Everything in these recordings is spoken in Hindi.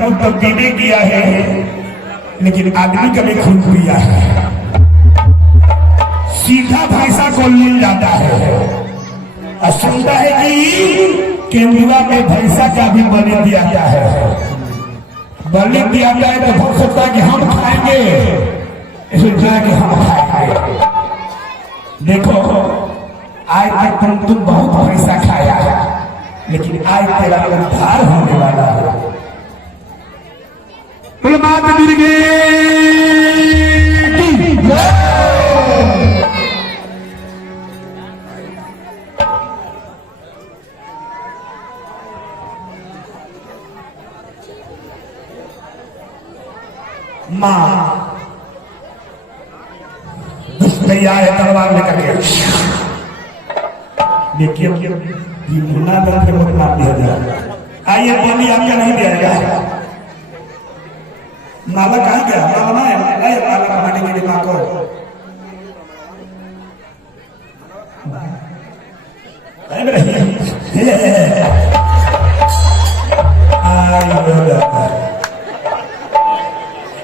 तब तो बीबी किया है, लेकिन आदमी कभी खून पिया है। सीधा भैंसा को मिल जाता है और सुनता है कि केंदुआ में भैंसा का भी बलि दिया जाता है। बलि दिया जाए तो बहुत सोचता है कि हम खाएंगे, सोचता है कि हम खाएंगे। देखो आज तक तुम बहुत पैसा खाया है, लेकिन आज तेरा उद्धार होने वाला है। माँ तैयार है तलवार लेकर के। देखिए ये मुन्ना दल के मत मार दिया जाए। आइए बोली आपका नहीं दिया जाएगा। माला कहाँ गया? माला ना है, माला बनाने के लिए माँ को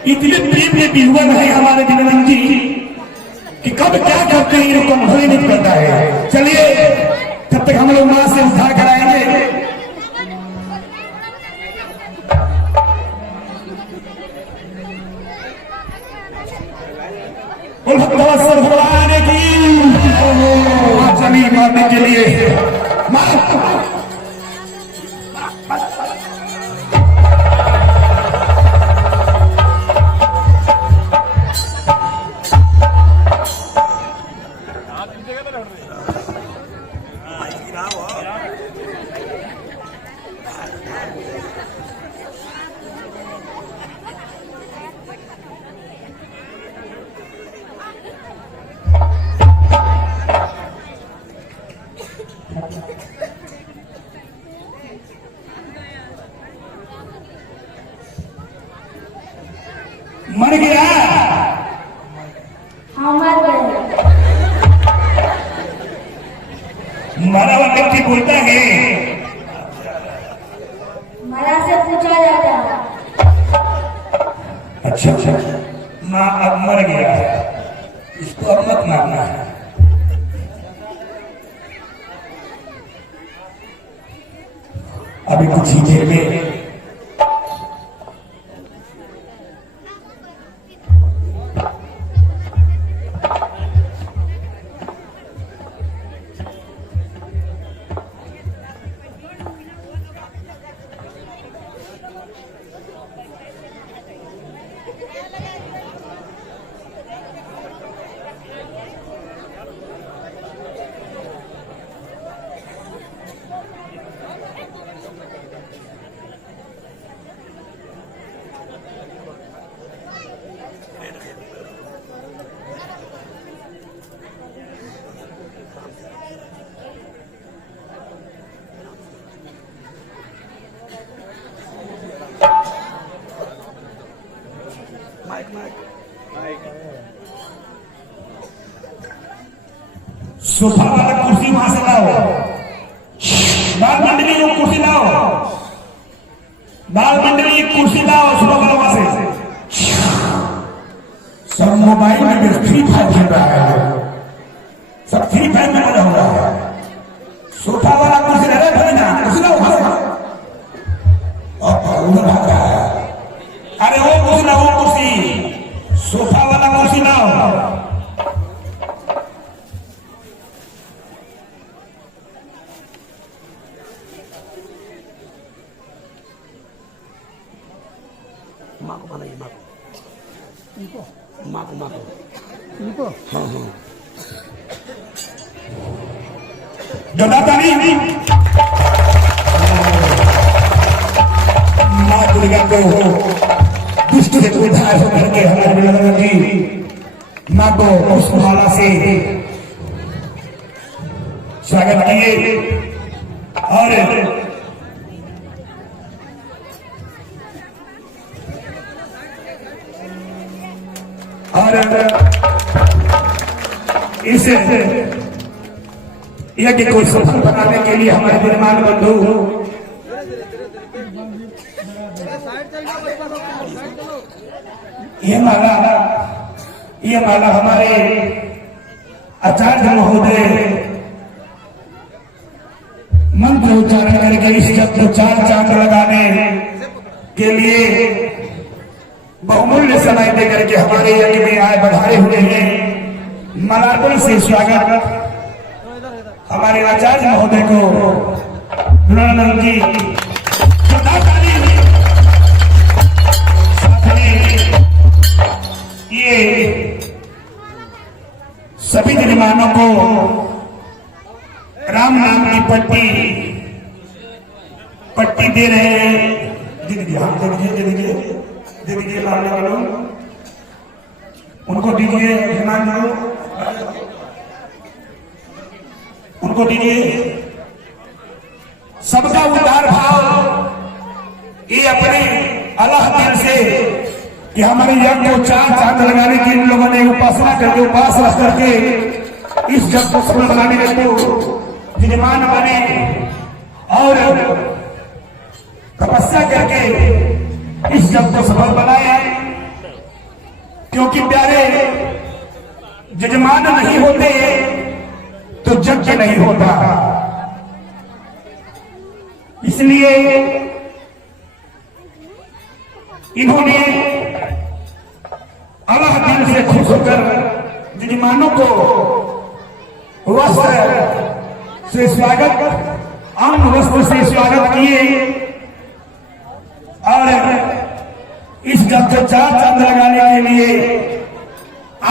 इतने प्रेम में विहुआ है हमारे विनोद जी कि कब क्या करते हैं इनको भले नहीं पता है। चलिए तब तक हम लोग मां से उद्धार कराएंगे। भगवान की चली मारने के लिए मर गया। हाँ मर गया। मरा हुआ व्यक्ति बोलता है, मरा से पूछा जाता है। अच्छा अच्छा माँ अब मर गया है, इसको अब मत मारना है। अभी कुछ ही देर में सोफा वाला कुर्सी वहां से लाओ, बाल मंडली वो कुर्सी लाओ, बाल मंडली कुर्सी लाओ, सोफा वाला वहां से। सब मोबाइल में फ्री फायर खेल रहा है, सब फ्री फायर में लगा हुआ है। सोफा वाला कुर्सी ले रहे ना, कुर्सी लाओ वहां से। भाग रहा है। अरे वो कुर्सी ना, वो कुर्सी, सोफा वाला कुर्सी लाओ। माँ को बनाइए, माँ को, माँ को, माँ को, हाँ हाँ नहीं माँ दुर्गा को दुष्ट से उद्धार होकर के हमारे विनोद जी माँ को उस माला से स्वागत किए। और इस यज्ञ को सफल बनाने के लिए हमारे विद्यमान बंधु ये माला हमारे आचार्य महोदय मंत्र उच्चारण करके इस जग को चार चांद लगाने के लिए बहुमूल्य समय दे करके हमारे यज्ञ में आए बढ़ाए हुए हैं। मलार्पण से स्वागत हमारे आचार्य महोदय को गुणानंद जी ये सभी जजमानों को राम नाम की पट्टी दे रहे हैं। दे दीजिए लाने वालों उनको दीजिए, मेहमान उनको दीजिए। सबका उदार भाव ये अपने अल्लाह दिल से कि हमारे यज्ञ को चार चांद लगाने की इन लोगों ने उपासना करके उपास रख करके इस जग को सफल बनाने के को यजमान बने और तपस्या करके इस जग को सफल बनाए। क्योंकि प्यारे यजमान नहीं होते तो यज्ञ नहीं होता। इसलिए इन्होंने अल्लाह दिल से खुश होकर यजमानों को वस्त्र से स्वागत, अन्न वस्त्र से स्वागत किए और इस जग को चार चांद लगाने के लिए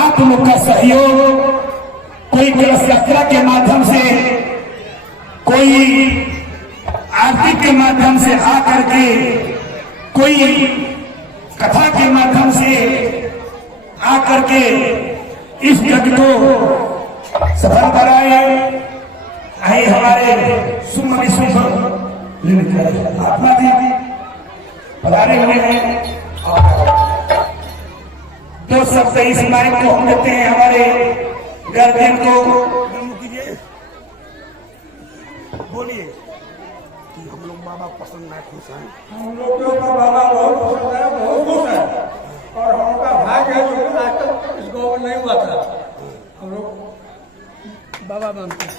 आप लोग का सहयोग कोई कलश यात्रा के माध्यम से, कोई आरती के माध्यम से आकर के, कोई कथा के माध्यम से आकर के इस जग को सफल कराए। आए हमारे सुमन आत्मा जी पधारे हुए हैं। तो सबसे इस माइक को हम देते हैं हमारे गार्जियन को। बोलिए कि हम लोग बाबा पसंद है, खुश हैं। हम लोग के ऊपर बाबा बहुत पसंद है, बहुत खुश है और हमका भाग्य है जो आज तक इस गाँव में नहीं हुआ था। हम लोग बाबा मानते हैं।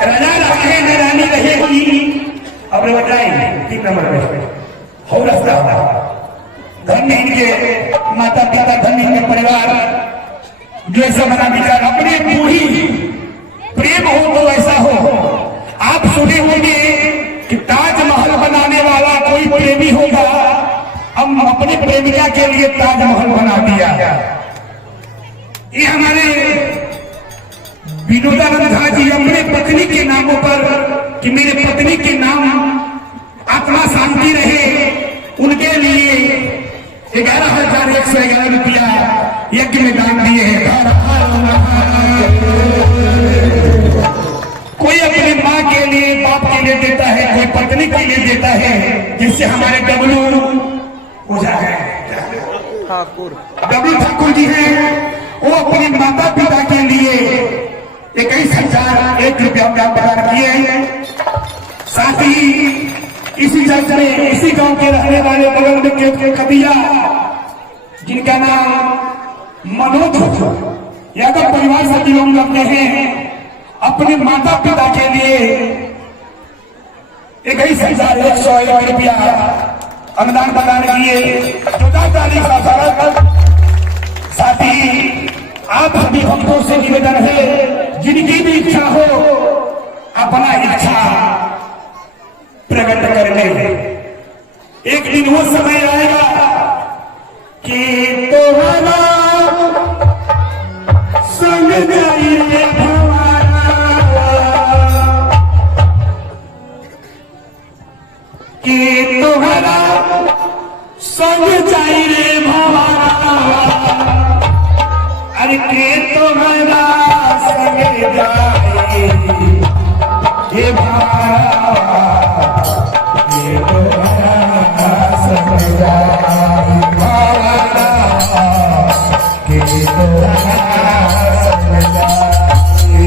राजा रहे न रानी रहेगी। अब बताएं 3 नंबर में हो रास्ता धन्य इनके माता पिता, धन्य इनके परिवार जो ऐसा बना विचार अपने बूढ़ी प्रेम हो तो ऐसा हो। आप सुने होंगे कि ताजमहल बनाने वाला कोई प्रेमी होगा, हम अपने प्रेमिका के लिए ताजमहल बना दिया। ये हमारे विनोदानंद झा जी अपने पत्नी के नामों पर कि मेरे पत्नी के नाम आत्मा शांति रहे, उनके लिए 11,111 रुपया यज्ञ में दान दिए हैं। कोई अपनी माँ के लिए, बाप के लिए देता है, कोई पत्नी के लिए देता है। जिससे हमारे डब्लू ओझा है, डब्लू ठाकुर जी हैं, वो अपनी माता पिता के लिए 21,001 रुपया प्रदान किए हैं। साथ ही इसी जगह में, इसी गांव के रहने वाले बगल में के कबिया जिनका नाम मनोज यादव परिवार से बिलोंग करते हैं, अपने माता पिता के लिए 21,101 रुपया अनुदान प्रदान किए। साथ ही आप सभी भक्तों से निवेदन है, जिनकी भी इच्छा हो अपना इच्छा प्रकट कर ले। एक दिन वो समय आएगा कि तुम्हारा संग जाइए हमारा, कि तुम्हारा संग जाइए हमारा, अरे के तुम्हारा संग जाए ये भारा, ये तुम्हारा संग जाए भारा, के तुम्हारा संग जाए।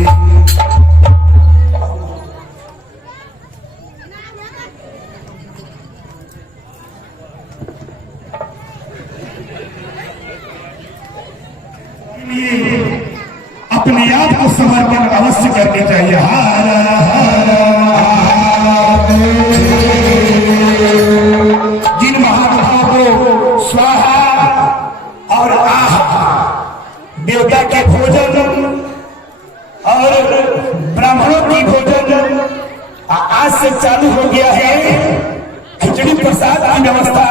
की व्यवस्था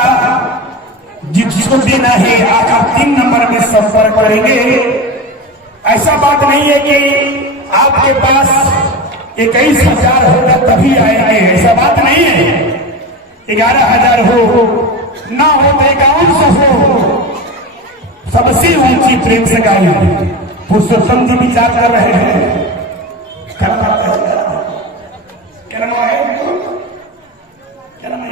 जिसको देना है आप 3 नंबर में संपर्क करेंगे। ऐसा बात नहीं है कि आपके पास 21,000 होगा तभी आएंगे, ऐसा बात नहीं है। 11,000 हो ना हो तो 51 हो, सबसे ऊंची प्रेम से गाइए। पुरुषोत्तम जी विचार कर रहे हैं, क्या नाम है,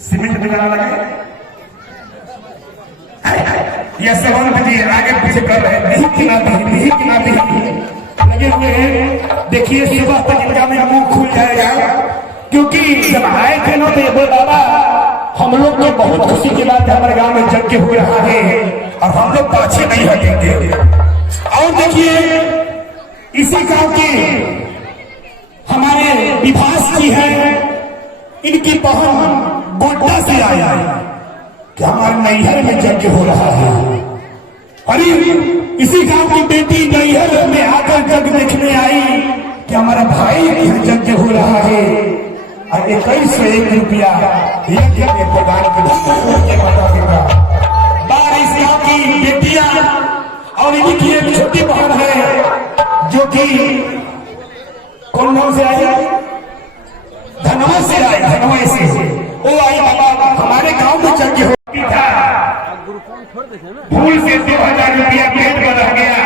सीमेंट बनाना लगे यह सेवंत जी आगे पीछे कर रहे हैं, नहीं लगे हुए हैं। देखिए सुबह तक इनका में मुंह खुल जाएगा, क्योंकि जब आए थे ना तो ये बोल बाबा हम लोग को बहुत खुशी की बात है, हमारे गांव में यज्ञ हो रहा है और हम लोग पाछे नहीं हटेंगे। और देखिए इसी गांव के हमारे विभास जी हैं, इनकी बहन गोड्डा से आई कि हमारे नैहर में यज्ञ हो रहा है। अरे इसी गांव की बेटी नैहर में आकर यज्ञ देखने आई कि हमारा भाई यज्ञ हो रहा है और 21,001 रुपया यज्ञ के प्रदान कर इस गांव की बेटियां और इनकी एक छोटी बहन है जो कि कौन नाम से आई, धनवा से आई, धनवा से वो आई। बाबा हमारे गांव में यज्ञ हो था, भूल से 2,000 रुपया पेट में रह गया,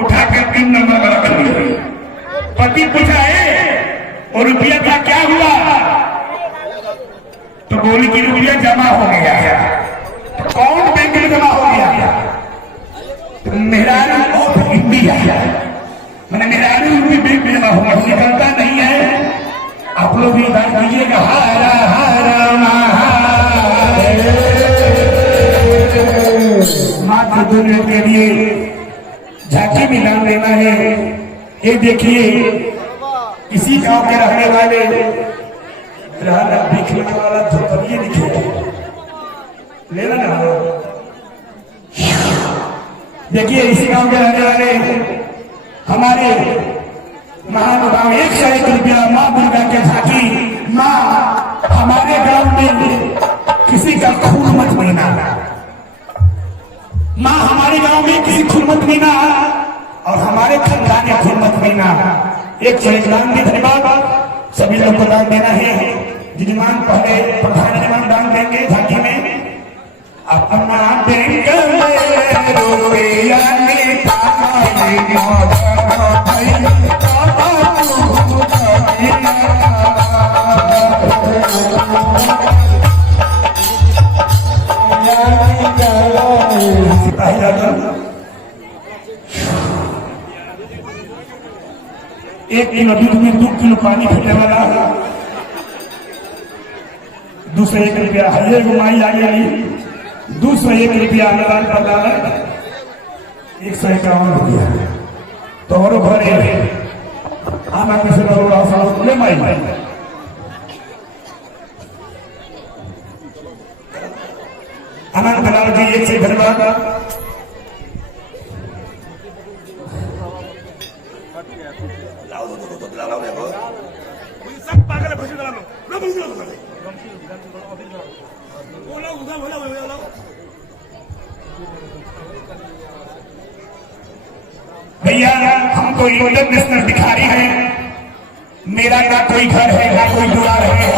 उठाकर 3 नंबर पर रख दिया। पति पूछा है और रुपया का क्या हुआ, तो बोली कि रुपया जमा हो गया। कौन बैंक में जमा हो गया, तो मेहरारू ऑफ इंडिया, मैंने मेहरारू रुपये बैंक में जमा हुआ, निकलता नहीं है। आप लोग भी बात कीजिएगा, हारा हारा मात्र 2 मिनट के लिए झांकी में नाम लेना है। ये देखिए इसी गांव के रहने वाले दिखने वाला धोखिए दिखे लेना ना। देखिए इसी गांव के रहने वाले हमारे महानुभाव 101 रुपया माँ दुर्गा के झांकी। माँ हमारे गांव में किसी का खून मत पीना, माँ हमारे गांव में किसी खून मत पीना और हमारे खानदान में खून मत पीना। 101 दान भी धन्यवाद, सभी लोग को दान देना है। यजमान पहले प्रधान यजमान दान देंगे झांकी में, अपना देंगे रुपया एक किलो दूध में 2 किलो पानी फेंकने वाला, दूसरे 1 रुपया हल्ले घुमाई आ गई, 201 रुपया अनुदान प्रदान 151 रुपया। तो और घरे आना किसी ले माई आनंद बनाओ जी, 1 से धन्यवाद। भैया हम कोई इंटरनेशनल भिखारी हैं, मेरा ना कोई घर है ना कोई द्वार है।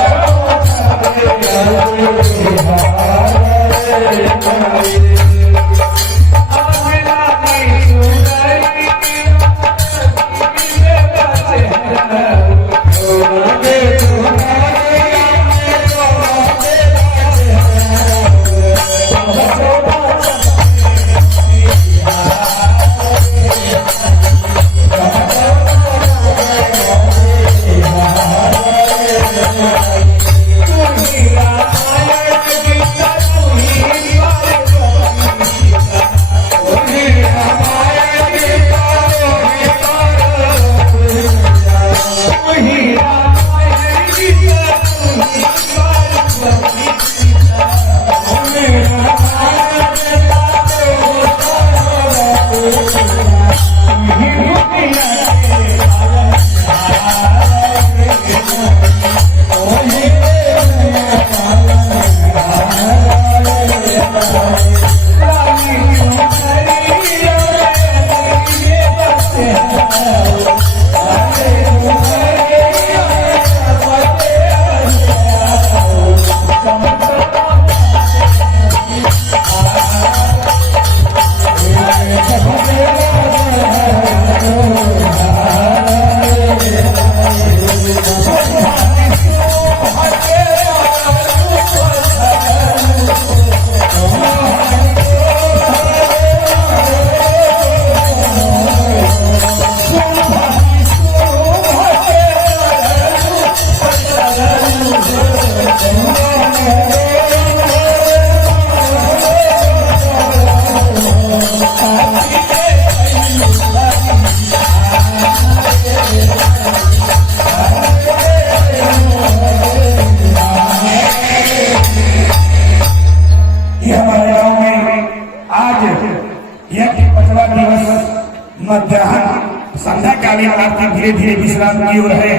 मध्याह्न संध्याकालीन आरती धीरे धीरे विश्राम की ओर है।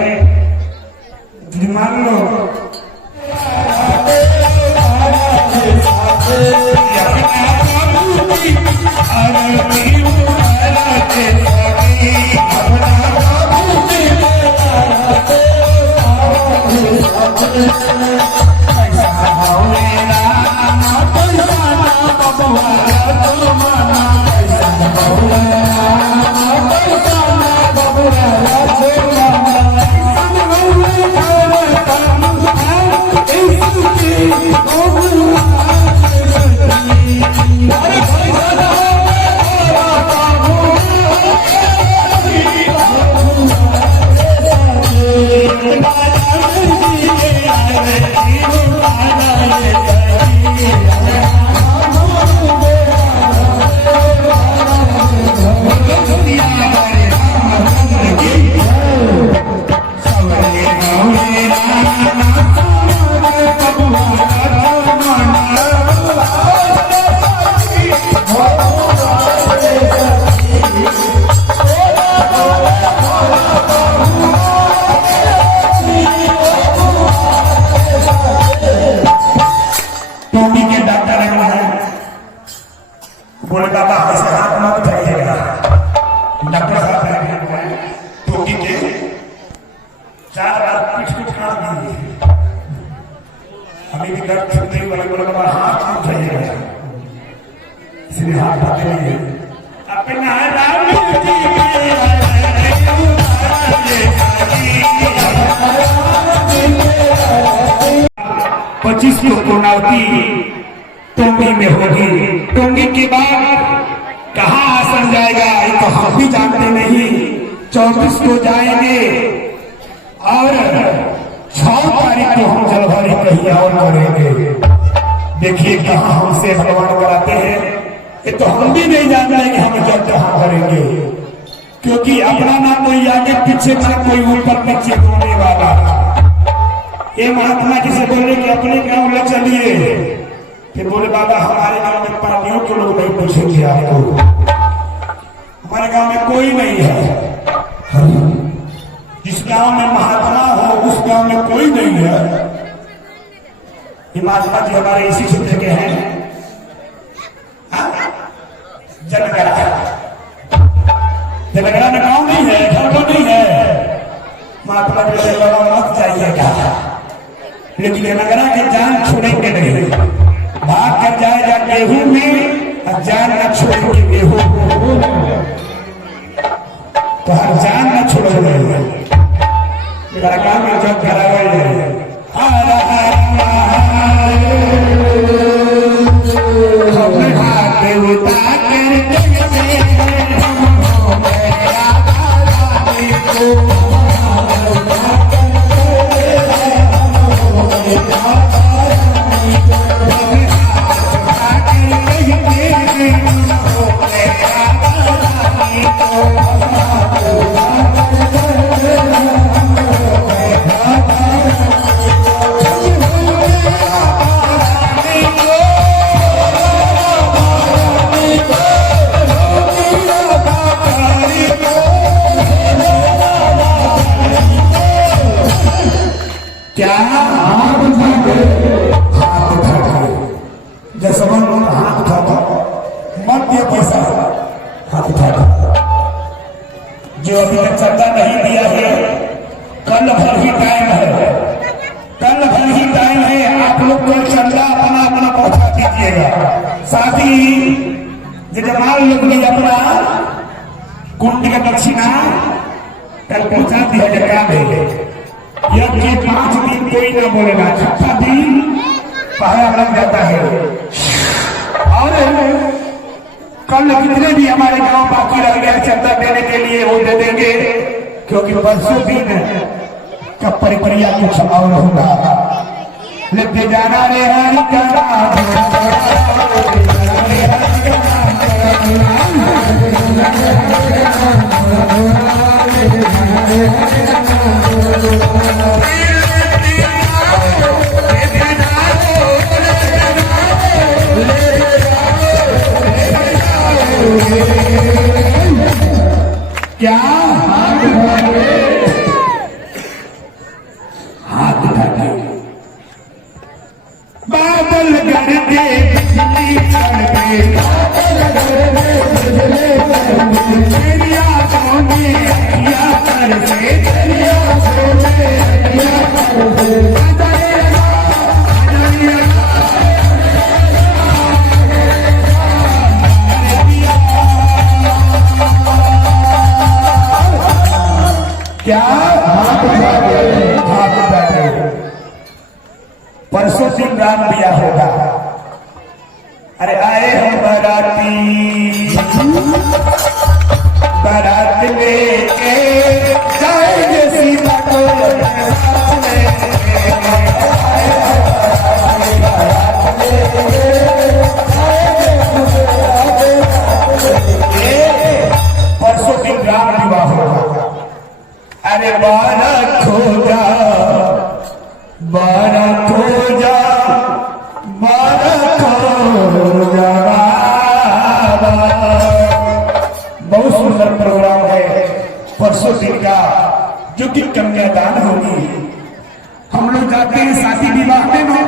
मान लो अपना 25 की पूर्णावती टोंगी में होगी। टोंगी के बाद कहाँ आसन जाएगा ये तो हम भी जानते नहीं। 24 को जाएंगे और 6 तारीख को हम जलभरी कहीं और करेंगे। देखिए कहाँ हमसे भगवान कराते हैं ये तो हम भी नहीं जानते कि हम जब कहाँ करेंगे, क्योंकि अपना ना कोई आगे पीछे ना कोई ऊपर नीचे होने वाला। ये महात्मा जी से बोले कि अपने गांव ले चलिए, फिर बोले बाबा हमारे गांव में पानियों के लोग नहीं पूछेंगे आपको, हमारे गांव में कोई नहीं है। जिस गांव में महात्मा हो उस गांव में कोई नहीं है। ये महात्मा जी हमारे इसी क्षेत्र के हैं, जनगणना। जनगणना में गांव नहीं है, घर तो नहीं है। महात्मा जी से मत जाइएगा, लेकिन जनगणना के जान छोड़ेंगे नहीं। भाग कर जाएगा गेहूं में और जान न छोड़ेंगे गेहूं, तो हर जान न छोड़ेंगे। मेरा काम है जब करावे जो अभी तक चंदा नहीं दिया है, कल भर ही टाइम है, कल भर ही टाइम है। आप लोग को चंदा अपना अपना पहुंचा दीजिएगा। साथ ही जजमान लोग भी अपना कुंड का दक्षिणा कल पहुंचा दिया जाएगा। यज्ञ के 5 दिन कोई ना बोलेगा, 6ठा दिन पहरा लग जाता है। और कल जितने भी हमारे गांव बाकी रह गए चंदा देने के लिए वो दे देंगे, क्योंकि परसों दिन का प्रक्रिया कुछ और होगा। लेते जाना रे हरि का नाम, रे हरि का क्या हाथ उठाते बादल गरजे बिजली कड़के, तेरी आंखों में अखियां बरसे, तेरी आंखों में अखियां बरसे, क्या हाथ उठाते परसों दिन रात दिया होगा। अरे आए हम बाराती, बारात लेके जाएंगे सीता को, परसों दिन रात विवाह होगा। अरे बारात हो जा, बारात हो जा, बारात हो जा। बहुत सुंदर प्रोग्राम है परसों दिन का, जो कि कन्यादान होगी। हम लोग जाते हैं शादी विवाह में,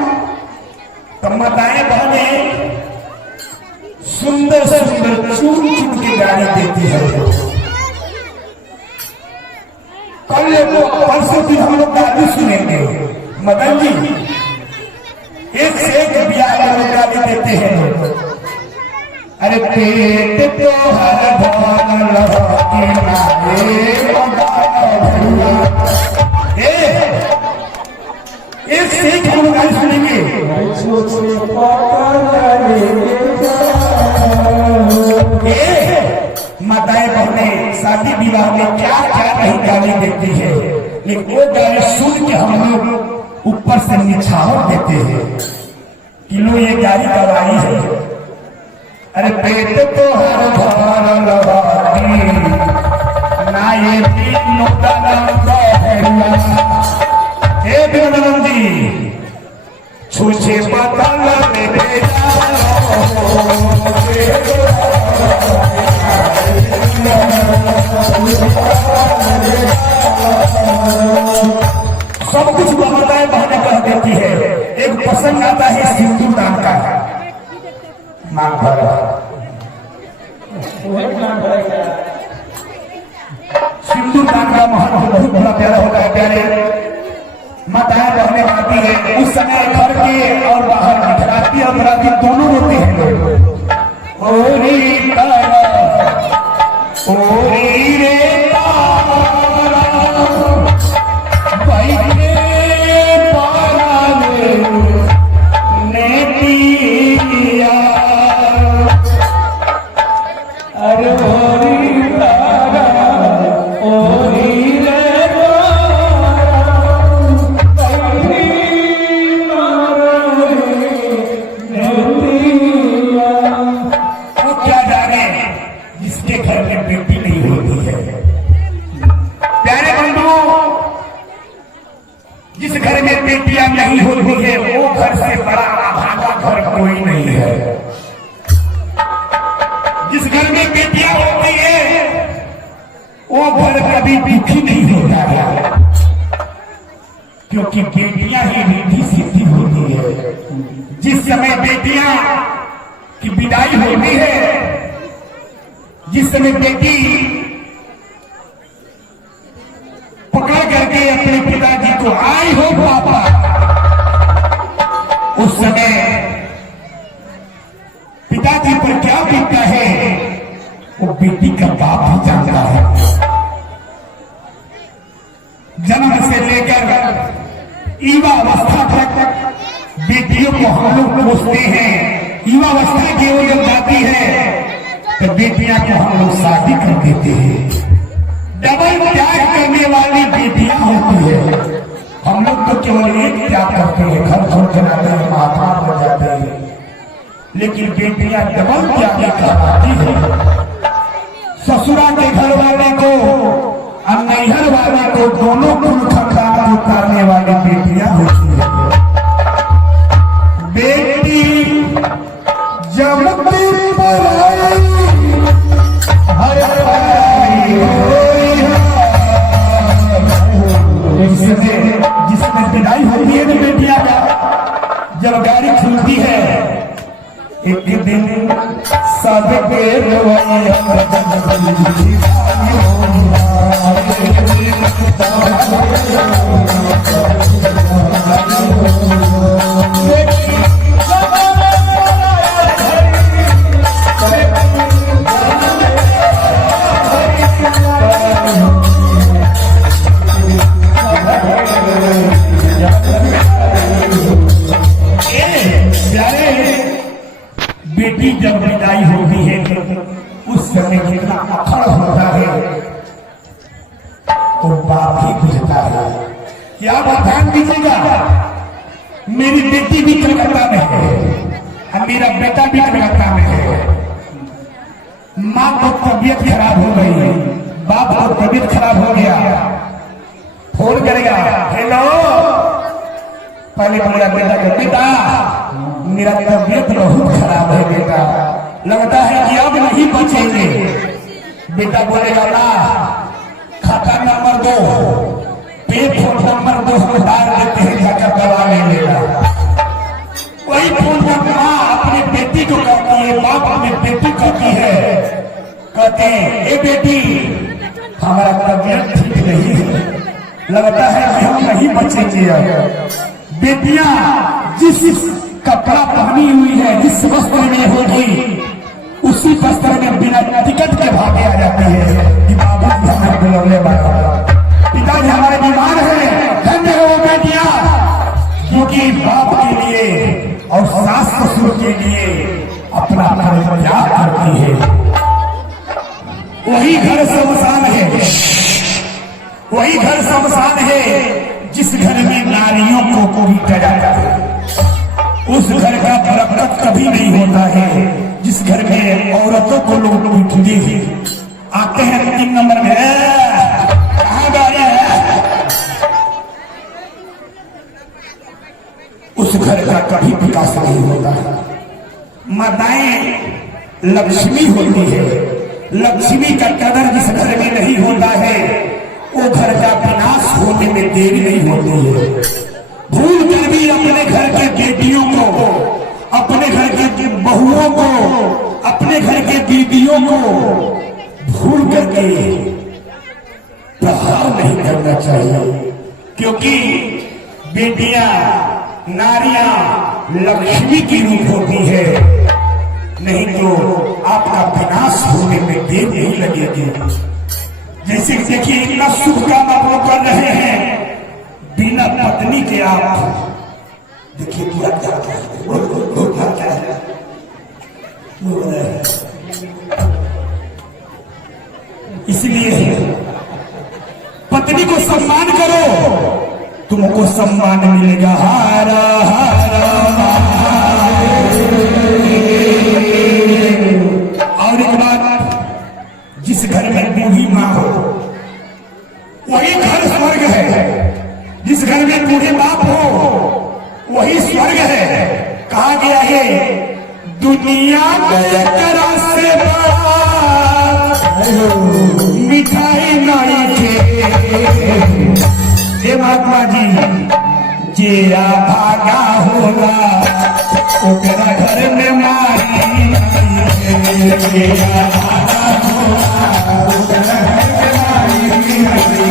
तो माताएं बहनें सुंदर सुंदर चुन चुन के गाड़ी देती है। कल परसों दिन हम लोग गाली सुनेंगे। मदन जी एक से एक ब्याह में लोग गाली देते हैं। अरे पेट तो हर भान लगा के नारे, एक से एक हम लोग गाली सुनेंगे। माताएं बहनें शादी विवाह में क्या क्या नहीं गाली देती है, लेकिन वो गाली सुन के हम लोग ऊपर से निछावर देते हैं कि लो ये गाली गवाही है। अरे पेट तो हर घर लगाती ना, ये तीनों का नाम हे बिरमन जी छूछे पता लगे सब कुछ माताएं बहने कह देती है। एक प्रसंग आता है सिंदूर दान का, मांग भरा सिंदूर दान का महत्व बहुत बड़ा प्यारा होता है। प्यारे माताएं बहने आती है, उस समय घर के और बाहर निकलाती और बराती दोनों रोते हैं। ओरी तारा ओरी रे तारा भाई के पारा ने दिया, अरे ओरी तारा ओरी रे तारा भाई मारा ने दिया। वो क्या जाने जिसके घर में बेटी नहीं होती है। प्यारे बंधुओं, जिस घर में बेटियां नहीं होती है वो घर से बड़ा अभागा घर कोई नहीं है। जिस घर में बेटियां होती है वो घर कभी दुखी नहीं होता है, क्योंकि बेटियां ही रिद्धि सिद्धि होती है। जिस समय बेटियां की विदाई होती है, जिस समय बेटी पकड़ करके अपने पिताजी को आई हो पापा, उस समय पिताजी पर क्या बीतता है वो बेटी का बाप ही जानता है। जन्म से लेकर युवा अवस्था तक बेटियों को हम लोग पोसते हैं। युवा अवस्था की ओर जब जाती है तो बेटियां को हम लोग शादी कर देते हैं। डबल त्याग करने वाली बेटियां होती है। हम लोग तो केवल एक त्याग करते हैं, घर छोड़ कर लेकिन बेटियां डबल त्यागी कहलाती है। ससुरा के घर वाले को और नैहर वाले को दोनों कुल खंडान उतारने वाली बेटियां होती है। बेटी जमती पराई हर पराई होई है। जिसमें विदाई होती है ना बेटियां का, जब गाड़ी खुलती है एक दिन सबके बेटी जब विदाई होती है उस समय कितना अखड़ होता है तो बाप ही बुझता है। क्या आप ध्यान दीजिएगा, मेरी बेटी भी कलकत्ता में है और मेरा बेटा भी कलकत्ता में है। माँ को तबीयत खराब हो गई, बाप को तबीयत खराब हो गया, फोन करेगा, हेलो, पहले बोला बेटा को, बेटा मेरा तबीयत बहुत खराब है बेटा, लगता है कि अब नहीं बचेंगे। बेटा बोलेगा ना, खाता नंबर 2 पे फोन नंबर 2 हम डाल देते हैं, जाकर दवा ले लेगा। वही फोन पर माँ अपनी बेटी को कहती है, बाप अपनी बेटी कहती है, कहते हैं ए बेटी हमारा तबीयत ठीक नहीं है, लगता है कि हम नहीं बचेंगे। बेटियां जिस कपड़ा पहनी हुई है, जिस वस्त्र में होगी उसी वस्त्र में बिना टिकट के भागे आ जाती है कि बाबू हमारे बुलौले वाला, पिताजी हमारे बीमार है। धन्य है वो बेटियां क्योंकि बाप के लिए और सास ससुर के लिए अपना त्याग करती है। वही घर शमशान है, वही घर शमशान है जिस घर में नारियों को पीटा जाता है। उस घर का बरकत कभी नहीं होता है जिस घर में औरतों को लोग पीटते हैं। आते हैं 3 नंबर में, कहाँ गाड़ी है, उस घर का कभी विकास नहीं होता है। माताएं लक्ष्मी होती है, लक्ष्मी का कदर जिस घर में नहीं होता है वो घर का विनाश होने में देरी नहीं होती है। भूल कर भी अपने घर के बेटियों को, अपने घर के बहुओं को, अपने घर के बीवियों को भूल करके प्रहार नहीं करना चाहिए, क्योंकि बेटियां नारियां लक्ष्मी की रूप होती है, नहीं तो आपका विनाश होने में देर नहीं लगेगी। जैसे देखिए इतना शुभ काम आप लोग कर रहे हैं, बिना पत्नी के आप देखिए क्या क्या है, इसलिए पत्नी को सम्मान करो, तुमको सम्मान मिलेगा। हारा हारा और एक बात, जिस घर में बूढ़ी माँ हो वही घर स्वर्ग है, जिस घर में बूढ़े बाप हो वही स्वर्ग है। कहा गया है दुनिया में तरह से मिठाई नहीं थे। हे महात्मा जी जेरा भागा होगा ओकरा घर में मारी, जेरा भागा होगा ओकरा घर में मारी।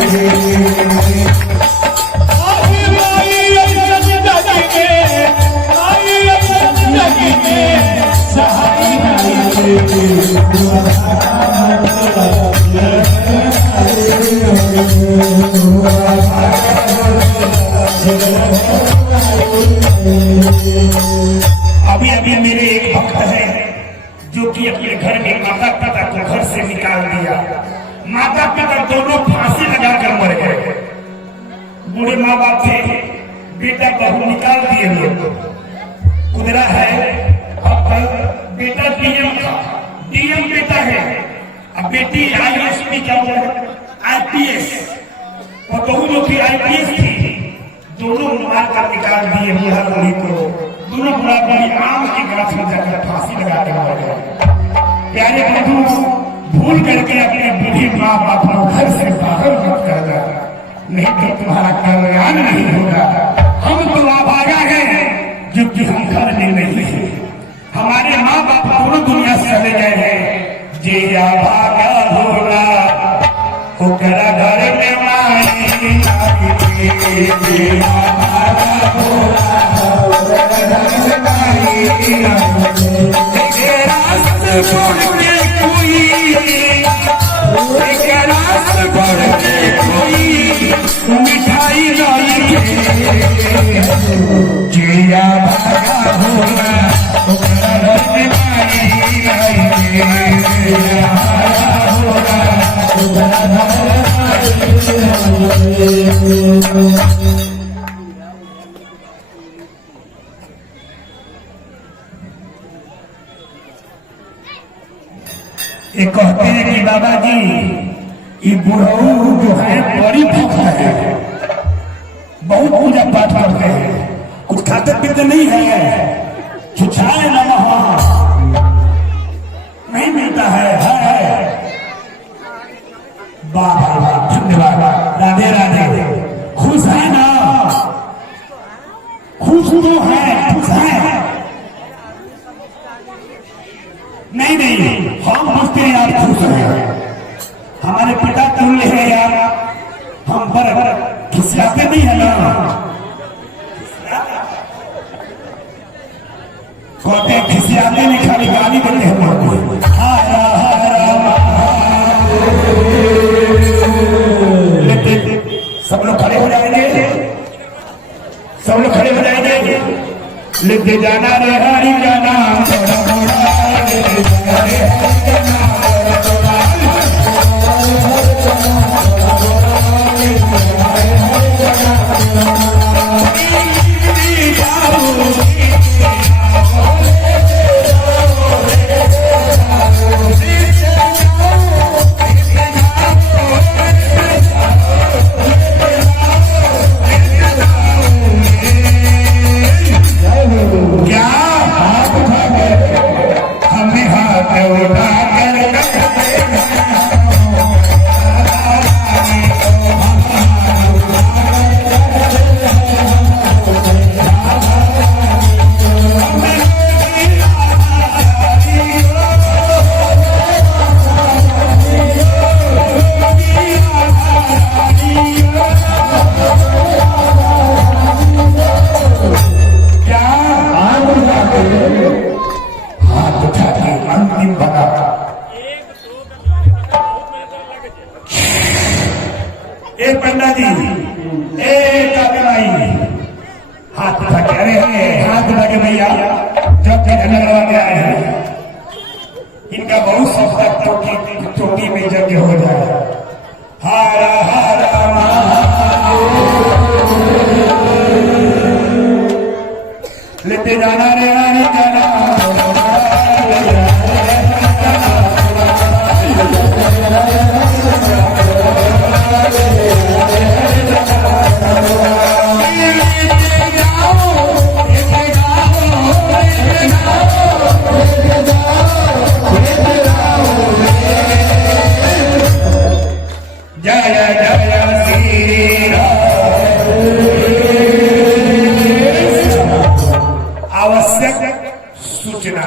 अभी अभी मेरे एक भक्त है जो कि अपने घर में माता पिता को घर से निकाल दिया। माता पिता दोनों फांसी लगाकर मर गए। बूढ़े माँ बाप थे, बेटा बहू निकाल दिए लोग। कुदरा है अब बेटा डीएम था, डीएम बेटा है, अब बेटी आईएएस क्या बोले आईपीएस, और बहू जो थी आईपीएस थी, दोनों मार कर निकाल दिए बूढ़ा बूढ़ी को, दोनों बूढ़ा बूढ़ी आम की गाछ में जाकर फांसी लगाते मर गए। प्यारे बंधु, भूल करके अपने बूढ़ी माँ बाप को घर से बाहर मत करना, नहीं तो तुम्हारा कल्याण नहीं होगा। हम तो अभागा हैं जो कि हम घर में नहीं है, हमारे माँ बाप दोनों दुनिया से चले गए हैं। जे अभागा होगा वो करा घर में माई, जे अभागा होगा मिठाई लाई जिया भागा होगा ये कहते हैं कि बाबा जी ये बुढ़ऊ जो है बड़ी भक्त है, बहुत पूजा पाठ करते हैं, कुछ खाते पीते नहीं है, छुछाए नमः नहीं मिलता है। वाह धन्यवाद, राधे राधे। खुश है ना? खुश तो है, खुश है नहीं, हम पूछते हैं आप खुश हैं? हमारे पिता तुल्य है यार, हम पर खिसियाते नहीं है ना, कहते खिसियाते नहीं, खाली गाली देते हैं लोग। हारा सब लोग खड़े हो जाएंगे, सब लोग खड़े हो जाएंगे। लेते जाना रे हरी जाना, एक पंडा जी, एक आई हाथ उठा के, अरे हाथ उठा के भैया जब झंडा लगा के आए हैं, इनका बहुत सस्ता चोटी में यज्ञ हो जाए। हारा हारा लेते जाना रे रानी जाना, सूचना,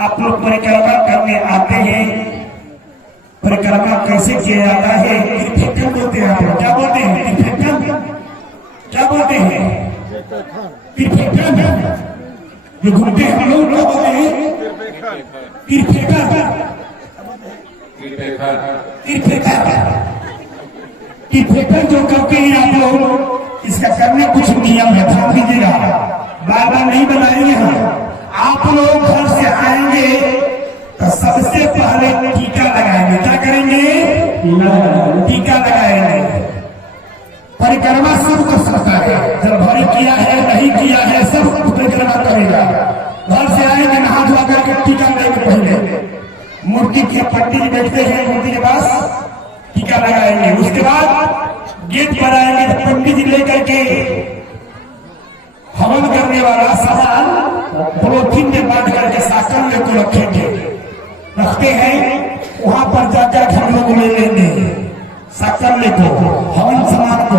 आप लोग परिक्रमा करने आते हैं, परिक्रमा कैसे किया जाता है? त्रिफेटन बोलते हैं। आप लोग क्या बोलते हैं? त्रिफेटन क्या बोलते हैं? त्रिफेटन जो घूमते हैं हम लोग क्या बोलते हैं? त्रिफेटन जो करते हैं आप लोग, इसका करने कुछ नियम है, ध्यान दीजिएगा, बार बार नहीं बनाएंगे हम। आप लोग घर से आएंगे तो सबसे पहले टीका लगाएंगे। क्या करेंगे? टीका लगाएंगे। परिक्रमा सब कर सकता है, जब भरी किया है नहीं किया है सब परिक्रमा करेगा। घर से आएंगे, नहा हाथ धुआ करके टीका लगाएंगे। पहले मूर्ति के पंडित जी बैठते हैं, मूर्ति के पास टीका लगाएंगे। उसके बाद गेट पर आएंगे तो पंडित जी लेकर के हवन करने वाला सामान पॉलिथीन में बांध करके साकल में को रखेंगे, रखते हैं। वहां पर जाकर हम लोग ले लेंगे साकल को, हवन सामान को।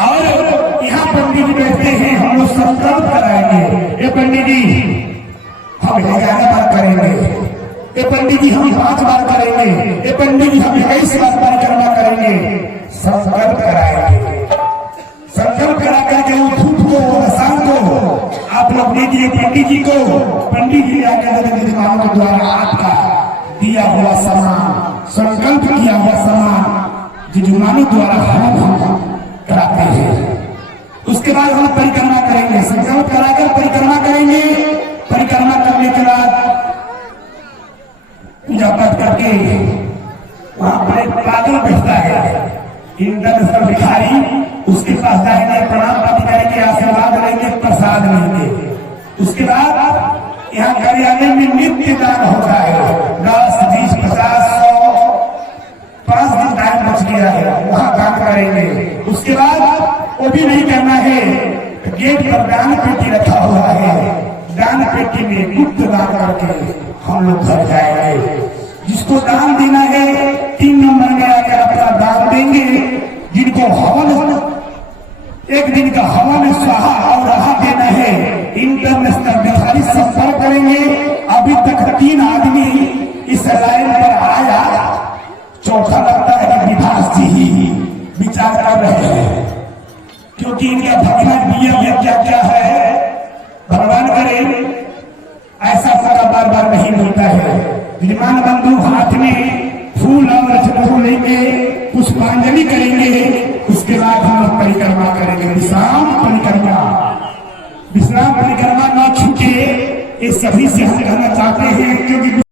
और यहाँ पंडित जी बैठते हैं, हम लोग संकल्प कराएंगे। ये पंडित जी हम 11 बार करेंगे, ये पंडित जी हम 5 बार करेंगे, ये पंडित जी हम 21 बार परिक्रमा करेंगे। संकल्प कराएंगे। संकल्प करा करके वो धूप को, रसायन को आप लोग दीजिए पंडित जी को। पंडित जी आकर विद्वानों के द्वारा आपका दिया हुआ सामान, संकल्प किया हुआ सामान विद्वानों द्वारा हम कराते हैं। उसके बाद हम परिक्रमा करेंगे। संकल्प कराकर परिक्रमा करेंगे। परिक्रमा करने के बाद पूजा पाठ करके वहां पर एक पागल बैठता है, इंद्र भिखारी। उसके पास जाएंगे, प्रणाम पाती करेंगे, आशीर्वाद लेंगे, प्रसाद लेंगे। उसके बाद यहाँ कार्यालय में नित्य दान होता है। 10, 20, 50, 100, 5 दिन टाइम बच गया है, वहां दान करेंगे। उसके बाद वो भी नहीं करना है, गेट पर दान पेटी रखा हुआ है, दान पेटी में मुक्त दान करके हम लोग घर जाएंगे। जिसको दान देना है 3 नंबर में आकर अपना दान देंगे। जिनको हवन, एक दिन का हवन स्वाहा और रहा देना है, इंटरनेशनल भिखारी संपर्क करेंगे। अभी तक 3 आदमी इस लाइन पर आया, चौथा लगता है कि विभास जी ही विचार कर रहे हैं, क्योंकि इनका भगवान नियम है क्या क्या है। भगवान करे ऐसा मौका बार बार नहीं मिलता है। विद्वान बंधु हाथ में फूल और रचना लेंगे, पुष्पांजलि करेंगे। उसके बाद हम लोग परिक्रमा करेंगे, विश्राम परिक्रमा। विश्राम परिक्रमा न छूटे, ये सभी से हम कहना चाहते हैं, क्योंकि